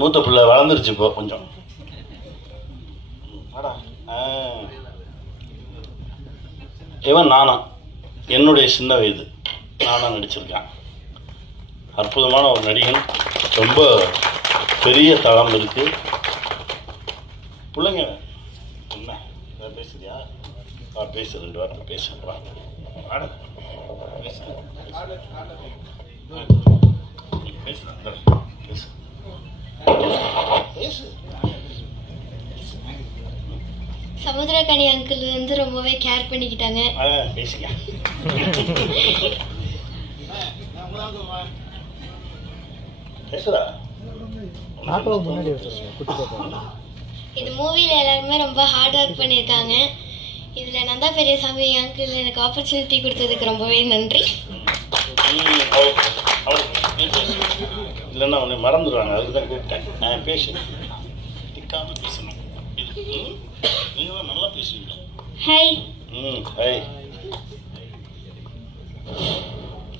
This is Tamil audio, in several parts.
மூத்த பிள்ளை வளர்ந்துருச்சு இப்போ கொஞ்சம். இவன் நானா, என்னுடைய சின்ன வயது நானா நடிச்சிருக்கான். அற்புதமான ஒரு நடிகன், ரொம்ப பெரிய தளம் இருக்கு. பிள்ளைங்க என்ன பேசுறியா? பேசு, 2 வாரம் பேசுறேன். சமுத்திரக்கனி அங்கிள் வந்து ரொம்பவே கேர் பண்ணிக்கிட்டாங்க. இந்த மூவில எல்லாருமே ரொம்ப ஹார்ட் ஒர்க் பண்ணிருக்காங்க. இதுல நந்தா பெரியசாமி அங்கிள் எனக்கு ஆப்பர்ச்சுனிட்டி கொடுத்ததுக்கு ரொம்பவே நன்றி. இல்லைன்னா உன்னை மறந்துடுவாங்க, அதுக்கு தான் கூப்பிட்டேன். பேசு, திக்காம பேசணும். நல்லா பேசுவீங்க. ஹாய். ஹாய்.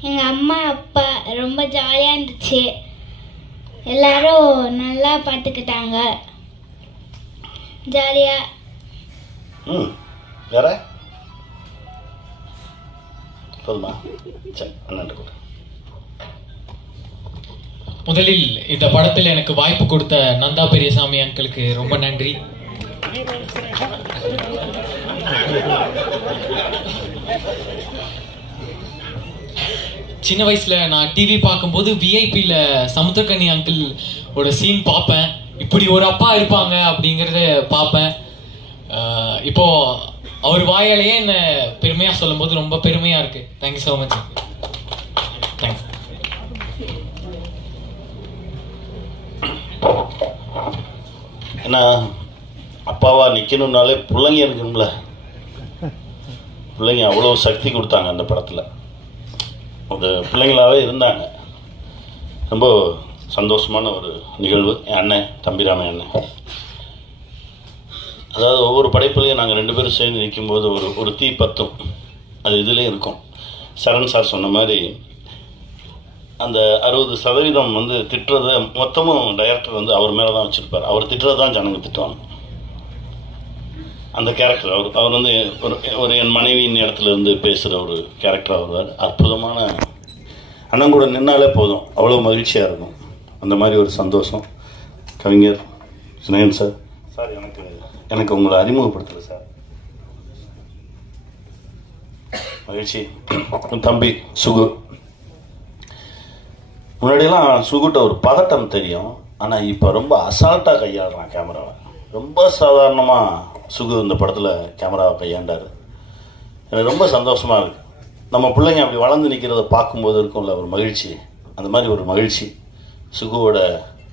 எங்க அம்மா அப்பா ரொம்ப ஜாலியா இருந்துச்சு. எல்லாரும் நல்லா பார்த்துக்கிட்டாங்க. ஜாலியா. வேற சொல்லுமா. சரி, அண்ணன் கூட. முதலில் இந்த படத்தில் எனக்கு வாய்ப்பு கொடுத்த நந்தா பெரியசாமி அங்கிளுக்கு ரொம்ப நன்றி. சின்ன வயசுல நான் டிவி பார்க்கும்போது விஐபியில சமுத்திரக்கனி அங்கிள் ஓட சீன் பார்ப்பேன். இப்படி ஒரு அப்பா இருப்பாங்க அப்படிங்கறத பார்ப்பேன். இப்போ அவர் வாயாலேயே என்ன பெருமையா சொல்லும் போது ரொம்ப பெருமையா இருக்கு. Thank you so much. தேங்க்ஸ். ஏன்னா அப்பாவா நிற்கணும்னாலே பிள்ளைங்க இருக்கணும்ல. பிள்ளைங்க அவ்வளோ சக்தி கொடுத்தாங்க அந்த படத்தில். அது பிள்ளைங்களாகவே இருந்தாங்க. ரொம்ப சந்தோஷமான ஒரு நிகழ்வு. என் அண்ணன் தம்பிராமன் அண்ணன், அதாவது ஒவ்வொரு படைப்புலையும் நாங்கள் 2 பேரும் சேர்ந்து நிற்கும்போது ஒரு தீ பத்தும். அது இதுலேயும் இருக்கும். சரண் சார் சொன்ன மாதிரி அந்த 60% வந்து திட்டுறதை மொத்தமும் டைரக்டர் வந்து அவர் மேலே தான் வச்சுருப்பார். அவர் திட்டுறது தான் ஜனங்க திட்டுவாங்க. அந்த கேரக்டர் அவர் வந்து ஒரு என் மனைவியின் இடத்துல இருந்து பேசுகிற ஒரு கேரக்டர் அவர். அற்புதமான அண்ணன் கூட நின்னாலே போதும், அவ்வளோ மகிழ்ச்சியாக இருக்கும். அந்த மாதிரி ஒரு சந்தோஷம். கவிஞர் சினேகன் சார், சார் எனக்கு உங்களை அறிமுகப்படுத்தலை சார். மகிழ்ச்சி. தம்பி சுகு, முன்னாடியெல்லாம் சுகுட்ட ஒரு பதட்டம் தெரியும். ஆனால் இப்போ ரொம்ப அசால்ட்டாக கையாளுறான் கேமராவை. ரொம்ப சாதாரணமாக சுகு இந்த படத்தில் கேமராவை கையாண்டார். எனக்கு ரொம்ப சந்தோஷமாக இருக்குது. நம்ம பிள்ளைங்க அப்படி வளர்ந்து நிற்கிறத பார்க்கும்போது இருக்கும்ல ஒரு மகிழ்ச்சி. அந்த மாதிரி ஒரு மகிழ்ச்சி சுகுவோட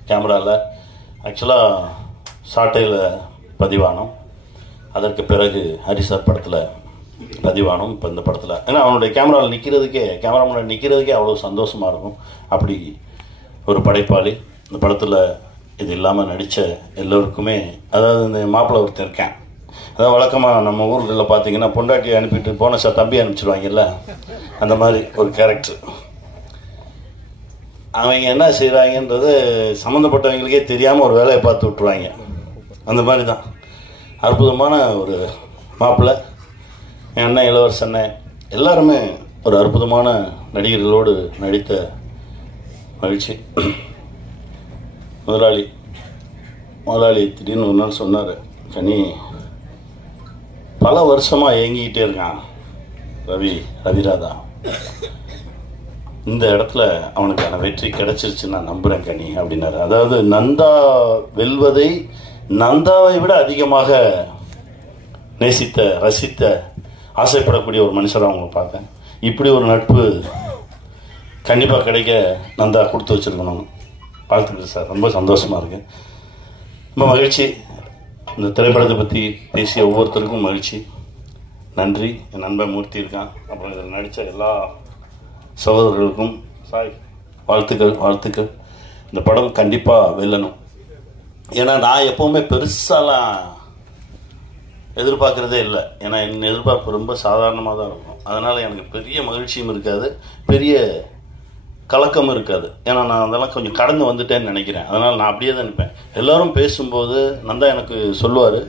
கேமராவில். ஆக்சுவலாக சாட்டையில் பதிவானோம், அதற்கு பிறகு ஹரிசார் படத்தில் பதிவானோம். இப்போ இந்த படத்தில் ஏன்னா அவனுடைய கேமராவில் கேமரா முன்னாடி நிற்கிறதுக்கே அவ்வளோ சந்தோஷமாக இருக்கும். அப்படி ஒரு படைப்பாளி. இந்த படத்தில் இது இல்லாமல் நடித்த எல்லோருக்குமே, அதாவது இந்த மாப்பிள்ளை ஒருத்தர் இருக்கேன். அதாவது வழக்கமாக நம்ம ஊர்களில் பார்த்தீங்கன்னா பொண்டாட்டியை அனுப்பிட்டு போன சார் தம்பி அனுப்பிச்சிடுவாங்கல்ல, அந்த மாதிரி ஒரு கேரக்டர். அவங்க என்ன செய்கிறாங்கன்றது சம்மந்தப்பட்டவங்களுக்கே தெரியாமல் ஒரு வேலையை பார்த்து விட்ருவாங்க. அந்த மாதிரி தான் அற்புதமான ஒரு மாப்பிள்ளை. என் அண்ணன் இளவரசன் அண்ணன் எல்லாருமே ஒரு அற்புதமான நடிகர்களோடு நடித்த மகிழ்ச்சி. முதலாளி திடீர்னு ஒரு நாள் சொன்னார், கனி பல வருஷமாக ஏங்கிக்கிட்டே இருக்கான் ரவிராதா, இந்த இடத்துல அவனுக்கான வெற்றி கிடைச்சிருச்சு நான் நம்புகிறேன் கனி அப்படின்னாரு. அதாவது நந்தா வெல்வதை நந்தாவை விட அதிகமாக நேசித்த, ரசித்த, ஆசைப்படக்கூடிய ஒரு மனுஷராக அவங்களை பார்த்தேன். இப்படி ஒரு நட்பு கண்டிப்பாக கிடைக்க நந்தா கொடுத்து வச்சுருக்கணும். வாழ்த்துக்கள் சார், ரொம்ப சந்தோஷமாக இருக்கு, ரொம்ப மகிழ்ச்சி. இந்த திரைப்படத்தை பற்றி பேசிய ஒவ்வொருத்தருக்கும் மகிழ்ச்சி, நன்றி. என் நண்பன் மூர்த்தி இருக்கான், அப்புறம் இதில் நடித்த எல்லா சகோதரர்களுக்கும் வாழ்த்துக்கள். இந்த படம் கண்டிப்பாக வெல்லணும். ஏன்னா நான் எப்போவுமே பெருசாலாம் எதிர்பார்க்குறதே இல்லை. ஏன்னா என் எதிர்பார்ப்பு ரொம்ப சாதாரணமாக தான் இருக்கும். அதனால் எனக்கு பெரிய மகிழ்ச்சியும் இருக்காது, பெரிய கலக்கம் இருக்காது. ஏன்னா நான் அதெல்லாம் கொஞ்சம் கடந்து வந்துட்டேன்னு நினைக்கிறேன். அதனால் நான் அப்படியே தான் நிற்பேன். எல்லோரும் பேசும்போது நந்தா எனக்கு சொல்லுவார்.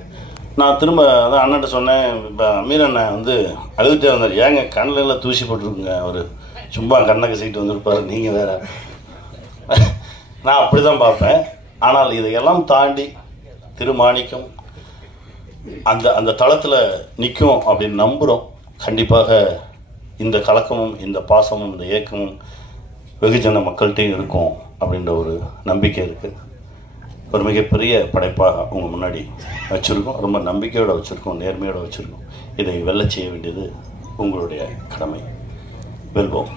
நான் திரும்ப அதான் அண்ணன்ட்ட சொன்னேன், இப்போ அமீர் அண்ணன் வந்து அழுதுகிட்டே வந்தார். ஏங்க கண்ணில் எல்லாம் தூசி போட்டுருக்குங்க, அவர் சும்மா கண்ணக்கு சீட்டு வந்துருப்பார், நீங்கள் வேற. நான் அப்படி தான் பார்ப்பேன். ஆனால் இதையெல்லாம் தாண்டி திருமாணிக்கம் அந்த அந்த தளத்தில் நிற்கும் அப்படின்னு நம்புகிறோம். கண்டிப்பாக இந்த கலக்கமும் இந்த பாசமும் இந்த ஏக்கமும் வெகுஜன மக்கள்கிட்டையும் இருக்கும் அப்படின்ற ஒரு நம்பிக்கை இருக்குது. ஒரு மிகப்பெரிய படைப்பாக உங்கள் முன்னாடி வச்சுருக்கோம். ரொம்ப நம்பிக்கையோடு வச்சுருக்கோம், நேர்மையோடு வச்சுருக்கோம். இதை வெல்ல செய்ய வேண்டியது உங்களுடைய கடமை. வெல்வோம்.